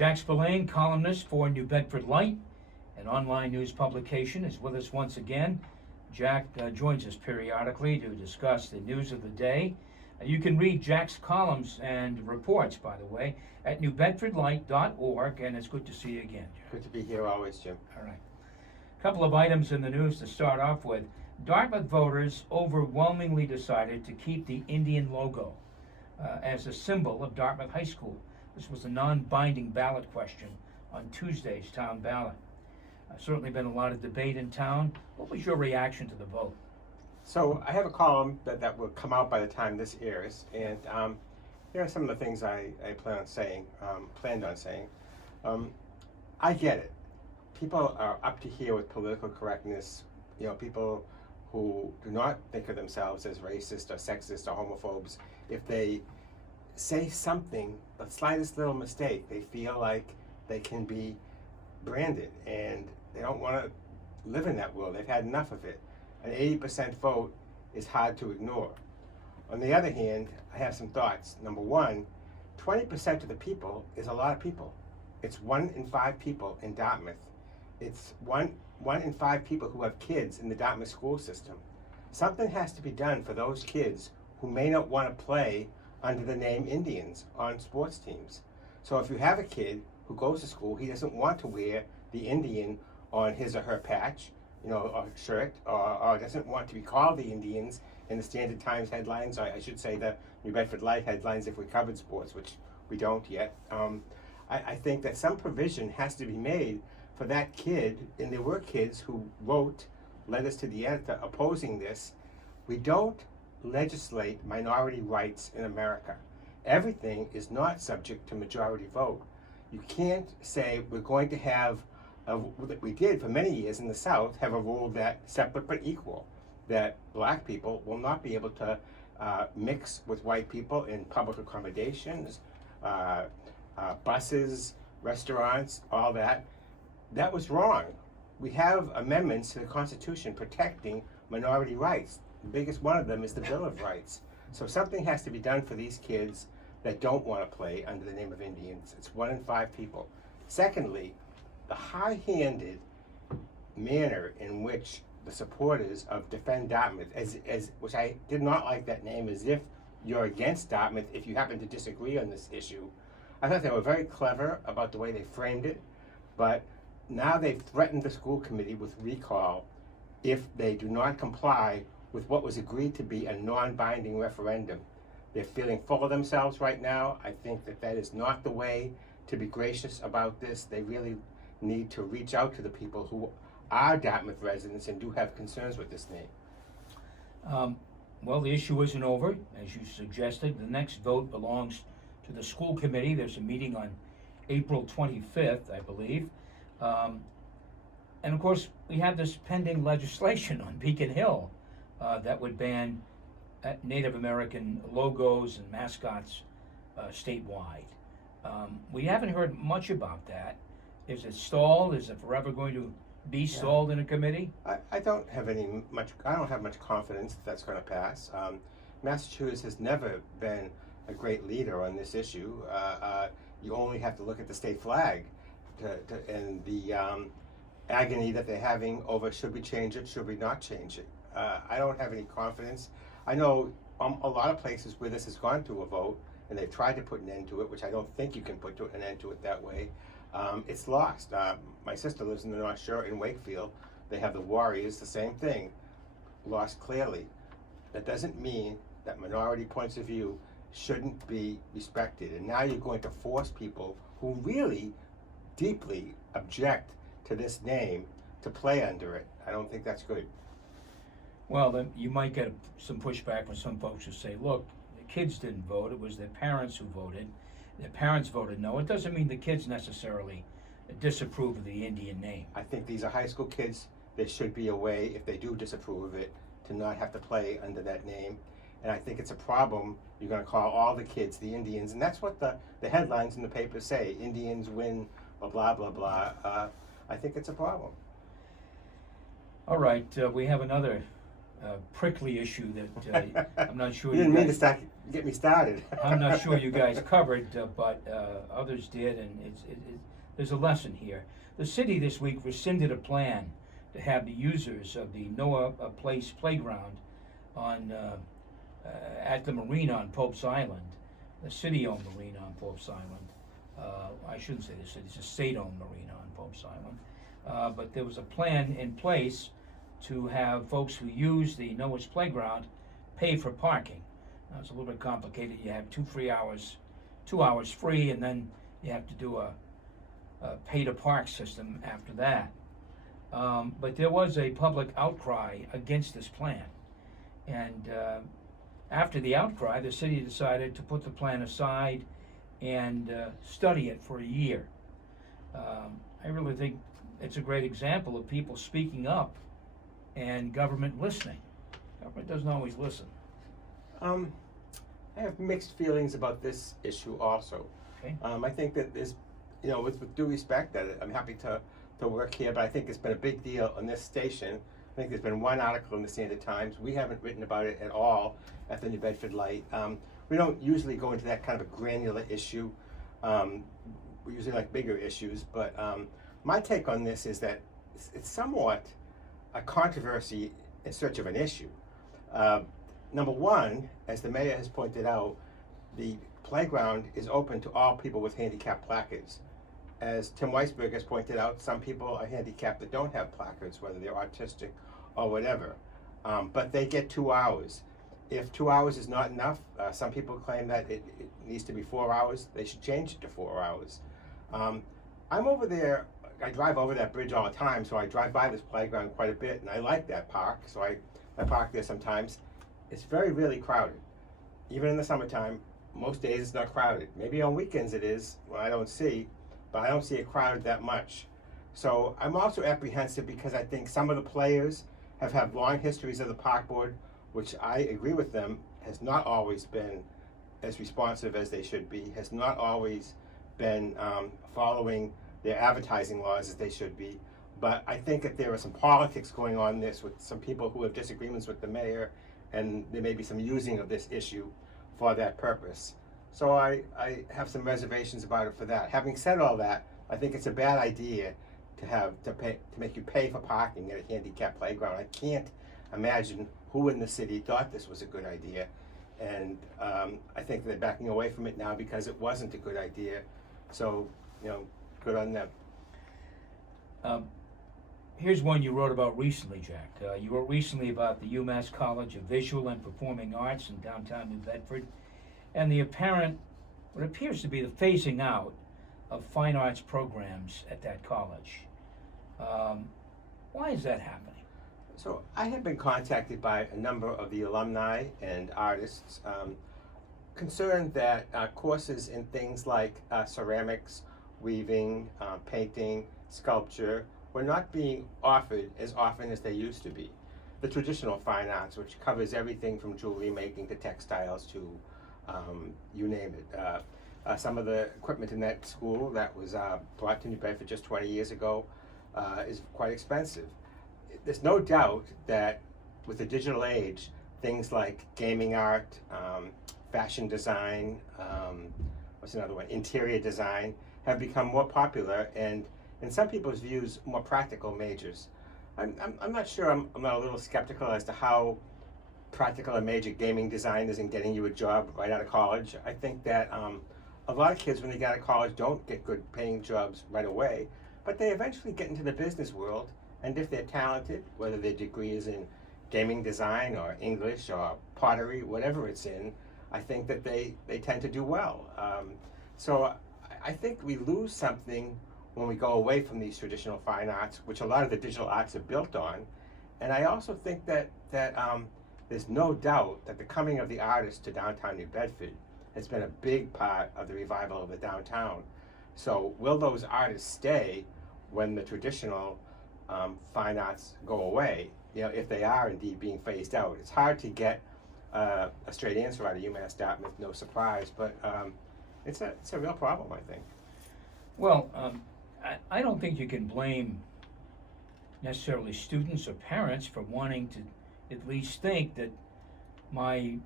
Jack Spillane, columnist for New Bedford Light, an online news publication, is with us once again. Jack joins us periodically to discuss the news of the day. You can read Jack's columns and reports, by the way, at newbedfordlight.org, and it's good to see you again, Jack. Good to be here always, Jim. All right. A couple of items in the news to start off with. Dartmouth voters overwhelmingly decided to keep the Indian logo as a symbol of Dartmouth High School. This was a non-binding ballot question on Tuesday's town ballot. Certainly been a lot of debate in town. What was your reaction to the vote? So I have a column that will come out by the time this airs, and here are some of the things I planned on saying. I get it. People are up to here with political correctness. You know, people who do not think of themselves as racist or sexist or homophobes, if they say something, the slightest little mistake, they feel like they can be branded, and they don't want to live in that world. They've had enough of it. An 80% vote is hard to ignore. On the other hand, I have some thoughts. Number one, 20% of the people is a lot of people. It's 1 in 5 people in Dartmouth. It's one in 5 people who have kids in the Dartmouth school system. Something has to be done for those kids who may not want to play under the name Indians on sports teams. So if you have a kid who goes to school, he doesn't want to wear the Indian on his or her patch, or shirt, or doesn't want to be called the Indians in the Standard Times headlines, or I should say the New Bedford Light headlines if we covered sports, which we don't yet. I think that some provision has to be made for that kid, and there were kids who wrote letters to the editor opposing this. We don't legislate minority rights in America. Everything is not subject to majority vote. You can't say we're going to have, we did for many years in the South, have a rule that separate but equal, that black people will not be able to mix with white people in public accommodations, buses, restaurants, all that. That was wrong. We have amendments to the Constitution protecting minority rights. The biggest one of them is the Bill of Rights. So something has to be done for these kids that don't want to play under the name of Indians. It's 1 in 5 people. Secondly, the high-handed manner in which the supporters of Defend Dartmouth, which I did not like that name, as if you're against Dartmouth if you happen to disagree on this issue. I thought they were very clever about the way they framed it, but now they've threatened the school committee with recall if they do not comply with what was agreed to be a non-binding referendum. They're feeling full of themselves right now. I think that is not the way to be gracious about this. They really need to reach out to the people who are Dartmouth residents and do have concerns with this name. Well, the issue isn't over, as you suggested. The next vote belongs to the school committee. There's a meeting on April 25th, I believe. And of course, we have this pending legislation on Beacon Hill that would ban Native American logos and mascots statewide. We haven't heard much about that. Is it stalled? Is it forever going to be stalled in a committee? I don't have much confidence that that's going to pass. Massachusetts has never been a great leader on this issue. You only have to look at the state flag and the agony that they're having over should we change it, should we not change it. I don't have any confidence. I know a lot of places where this has gone to a vote and they've tried to put an end to it, which I don't think you can put an end to it that way. It's lost. My sister lives in the North Shore in Wakefield. They have the Warriors, the same thing, lost clearly. That doesn't mean that minority points of view shouldn't be respected. And now you're going to force people who really deeply object to this name to play under it. I don't think that's good. Well, then you might get some pushback from some folks who say, look, the kids didn't vote, it was their parents who voted. Their parents voted no. It doesn't mean the kids necessarily disapprove of the Indian name. I think these are high school kids. There should be a way, if they do disapprove of it, to not have to play under that name. And I think it's a problem. You're going to call all the kids the Indians, and that's what the headlines in the paper say. Indians win, blah, blah, blah. I think it's a problem. All right, we have another prickly issue that I'm not sure You didn't mean to guys, get me started. I'm not sure you guys covered, but others did, and there's a lesson here. The city this week rescinded a plan to have the users of the Noah Place playground on at the marina on Pope's Island, the city-owned marina on Pope's Island. I shouldn't say the city; it's a state-owned marina on Pope's Island. But there was a plan in place to have folks who use the Noah's playground pay for parking. Now, it's a little bit complicated. You have 2 hours free, and then you have to do a pay to park system after that. But there was a public outcry against this plan. And after the outcry, the city decided to put the plan aside and study it for a year. I really think it's a great example of people speaking up and government listening. Government doesn't always listen. I have mixed feelings about this issue also. Okay. I think that there's, with due respect, that I'm happy to work here, but I think it's been a big deal on this station. I think there's been one article in the Standard Times. We haven't written about it at all at the New Bedford Light. We don't usually go into that kind of a granular issue. We usually like bigger issues, but my take on this is that it's somewhat a controversy in search of an issue. Number one, as the mayor has pointed out, the playground is open to all people with handicap placards. As Tim Weisberg has pointed out, some people are handicapped that don't have placards, whether they're autistic or whatever. But they get 2 hours. If 2 hours is not enough, some people claim that it needs to be 4 hours. They should change it to 4 hours. I'm over there, I drive over that bridge all the time, so I drive by this playground quite a bit, and I like that park, so I park there sometimes. It's very rarely crowded. Even in the summertime, most days it's not crowded. Maybe on weekends it is, when I don't see, but I don't see it crowded that much. So I'm also apprehensive because I think some of the players have had long histories of the park board, which I agree with them, has not always been as responsive as they should be, has not always been following their advertising laws as they should be. But I think that there are some politics going on in this with some people who have disagreements with the mayor, and there may be some using of this issue for that purpose. So I have some reservations about it for that. Having said all that, I think it's a bad idea to make you pay for parking at a handicapped playground. I can't imagine who in the city thought this was a good idea, and I think they're backing away from it now because it wasn't a good idea. So, good on them. Here's one you wrote about recently, Jack. You wrote recently about the UMass College of Visual and Performing Arts in downtown New Bedford, and what appears to be the phasing out of fine arts programs at that college. Why is that happening? So I have been contacted by a number of the alumni and artists concerned that courses in things like ceramics, weaving, painting, sculpture were not being offered as often as they used to be. The traditional fine arts, which covers everything from jewelry making to textiles to you name it. Some of the equipment in that school that was brought to New Bedford just 20 years ago is quite expensive. There's no doubt that with the digital age, things like gaming art, fashion design, what's another one, interior design, have become more popular and, in some people's views, more practical majors. I'm not sure, I'm not a little skeptical as to how practical a major gaming design is in getting you a job right out of college. I think that a lot of kids, when they get out of college, don't get good paying jobs right away, but they eventually get into the business world, and if they're talented, whether their degree is in gaming design or English or pottery, whatever it's in, I think that they tend to do well. So I think we lose something when we go away from these traditional fine arts, which a lot of the digital arts are built on. And I also think that there's no doubt that the coming of the artists to downtown New Bedford has been a big part of the revival of the downtown. So will those artists stay when the traditional fine arts go away? If they are indeed being phased out. It's hard to get a straight answer out of UMass Dartmouth, no surprise, but it's a real problem, I think. Well, I don't think you can blame necessarily students or parents for wanting to at least think that my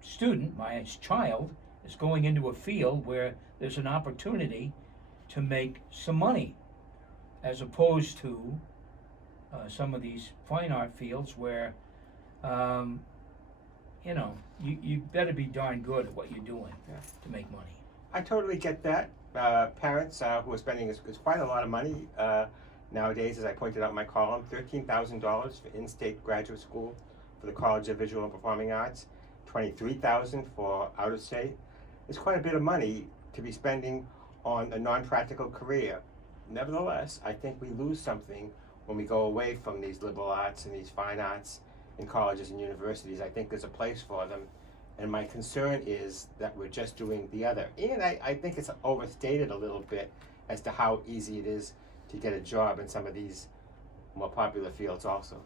student, my child, is going into a field where there's an opportunity to make some money, as opposed to some of these fine art fields where, you better be darn good at what you're doing to make money. I totally get that. Parents who are spending is quite a lot of money nowadays, as I pointed out in my column, $13,000 for in-state graduate school for the College of Visual and Performing Arts, $23,000 for out-of-state. It's quite a bit of money to be spending on a non-practical career. Nevertheless, I think we lose something when we go away from these liberal arts and these fine arts in colleges and universities. I think there's a place for them. And my concern is that we're just doing the other. And I think it's overstated a little bit as to how easy it is to get a job in some of these more popular fields also.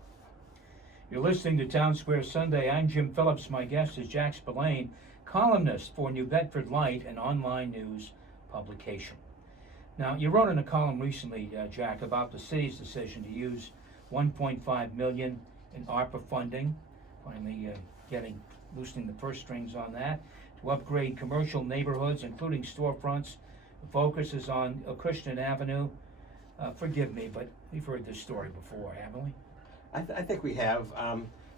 You're listening to TownSquare Sunday. I'm Jim Phillips. My guest is Jack Spillane, columnist for New Bedford Light, an online news publication. Now, you wrote in a column recently, Jack, about the city's decision to use $1.5 million in ARPA funding, finally loosening the purse strings on that, to upgrade commercial neighborhoods, including storefronts. The focus is on Acushnet Avenue. Forgive me, but we've heard this story before, haven't we? I think we have.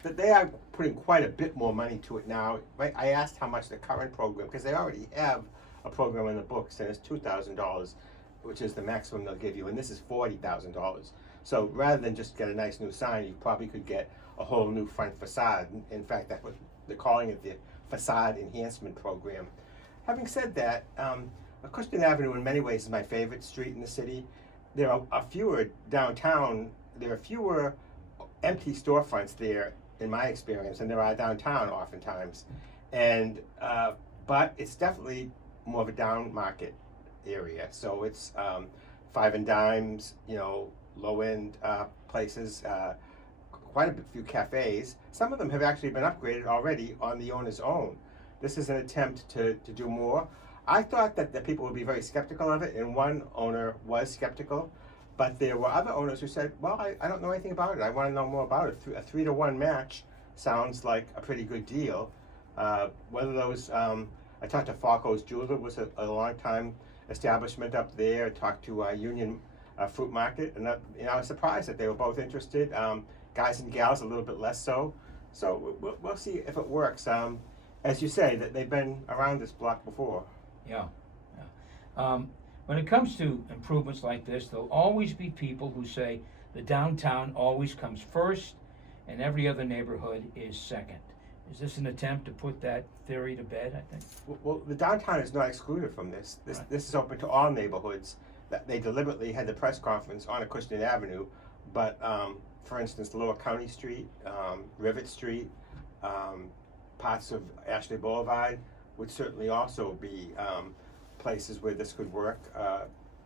But they are putting quite a bit more money to it now. Right? I asked how much the current program, because they already have a program in the books, and it's $2,000, which is the maximum they'll give you, and this is $40,000. So rather than just get a nice new sign, you probably could get a whole new front facade. In fact, that's what they're calling it, the facade enhancement program. Having said that, Acushnet Avenue in many ways is my favorite street in the city. There are fewer downtown, there are fewer empty storefronts there, in my experience, than there are downtown oftentimes. And but it's definitely more of a down market area. So it's five and dimes, low end places, quite a few cafes. Some of them have actually been upgraded already on the owner's own. This is an attempt to do more. I thought that the people would be very skeptical of it, and one owner was skeptical, but there were other owners who said, well, I don't know anything about it. I want to know more about it. A 3-to-1 match sounds like a pretty good deal. Whether those, I talked to Falco's Jeweler, was a long-time establishment up there. I talked to Union Fruit Market, and I was surprised that they were both interested. Guys and gals a little bit less so. So we'll see if it works. As you say, that they've been around this block before. Yeah. When it comes to improvements like this, there'll always be people who say the downtown always comes first and every other neighborhood is second. Is this an attempt to put that theory to bed, I think? Well, the downtown is not excluded from this. This is open to all neighborhoods. That they deliberately had the press conference on Acushnet Avenue, but for instance, Lower County Street, Rivet Street, parts of Ashley Boulevard would certainly also be places where this could work.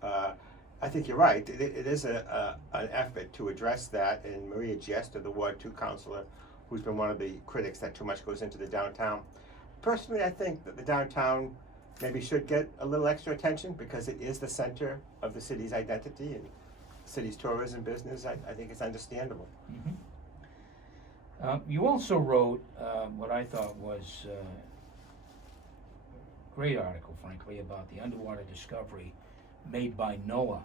I think you're right. It is an effort to address that, and Maria Jester, the Ward 2 councilor, who's been one of the critics that too much goes into the downtown. Personally, I think that the downtown maybe should get a little extra attention because it is the center of the city's identity and the city's tourism business. I think it's understandable. Mm-hmm. You also wrote what I thought was a great article, frankly, about the underwater discovery made by NOAA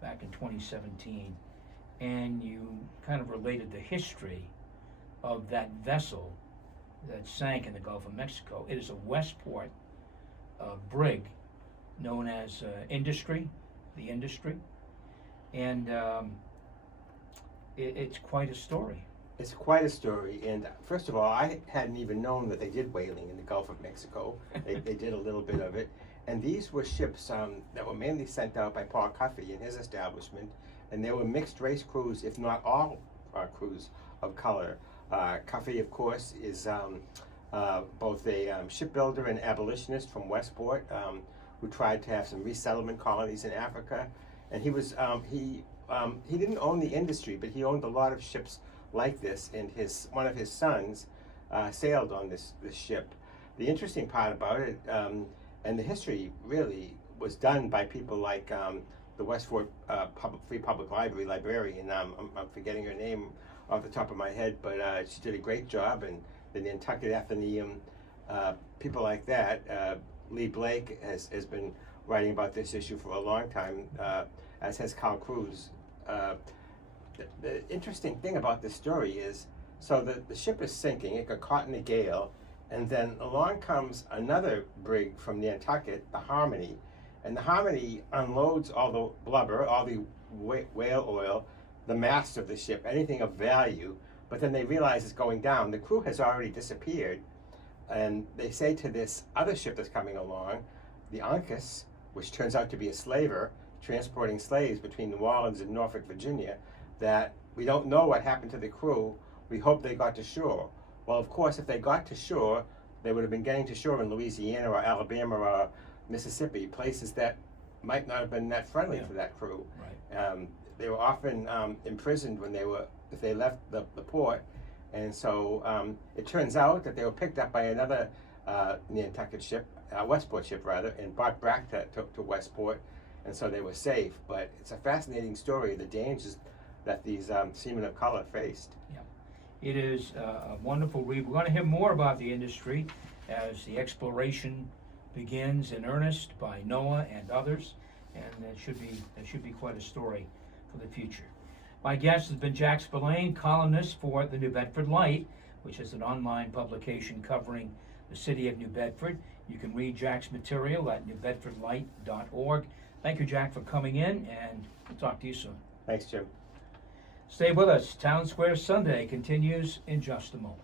back in 2017, and you kind of related the history of that vessel that sank in the Gulf of Mexico. It is a Westport brig known as Industry, and it's quite a story. It's quite a story, and first of all, I hadn't even known that they did whaling in the Gulf of Mexico. They did a little bit of it, and these were ships that were mainly sent out by Paul Cuffey and his establishment, and they were mixed race crews, if not all crews of color. Cuffey, of course, is both a shipbuilder and abolitionist from Westport, who tried to have some resettlement colonies in Africa, and he was he didn't own the Industry, but he owned a lot of ships like this, and one of his sons sailed on this ship. The interesting part about it, and the history really was done by people like the Westport Free Public Library librarian, I'm forgetting her name off the top of my head, but she did a great job, and the Nantucket Athenaeum, people like that. Lee Blake has been writing about this issue for a long time, as has Carl Cruz. The interesting thing about this story is, so the ship is sinking, it got caught in a gale, and then along comes another brig from Nantucket, the Harmony, and the Harmony unloads all the blubber, all the whale oil, the mast of the ship, anything of value, but then they realize it's going down. The crew has already disappeared, and they say to this other ship that's coming along, the Uncas, which turns out to be a slaver, transporting slaves between New Orleans and Norfolk, Virginia, that we don't know what happened to the crew. We hope they got to shore. Well, of course, if they got to shore, they would have been getting to shore in Louisiana or Alabama or Mississippi, places that might not have been that friendly to that crew. Right. They were often imprisoned when if they left the port, and so it turns out that they were picked up by another Nantucket ship, Westport ship rather, and brought back to Westport, and so they were safe. But it's a fascinating story of the dangers that these seamen of color faced. Yeah. It is a wonderful read. We're going to hear more about the industry as the exploration begins in earnest by Noah and others, and it should be quite a story for the future. My guest has been Jack Spillane, columnist for the New Bedford Light, which is an online publication covering the city of New Bedford. You can read Jack's material at newbedfordlight.org. Thank you, Jack, for coming in, and we'll talk to you soon. Thanks, Jim. Stay with us. TownSquare Sunday continues in just a moment.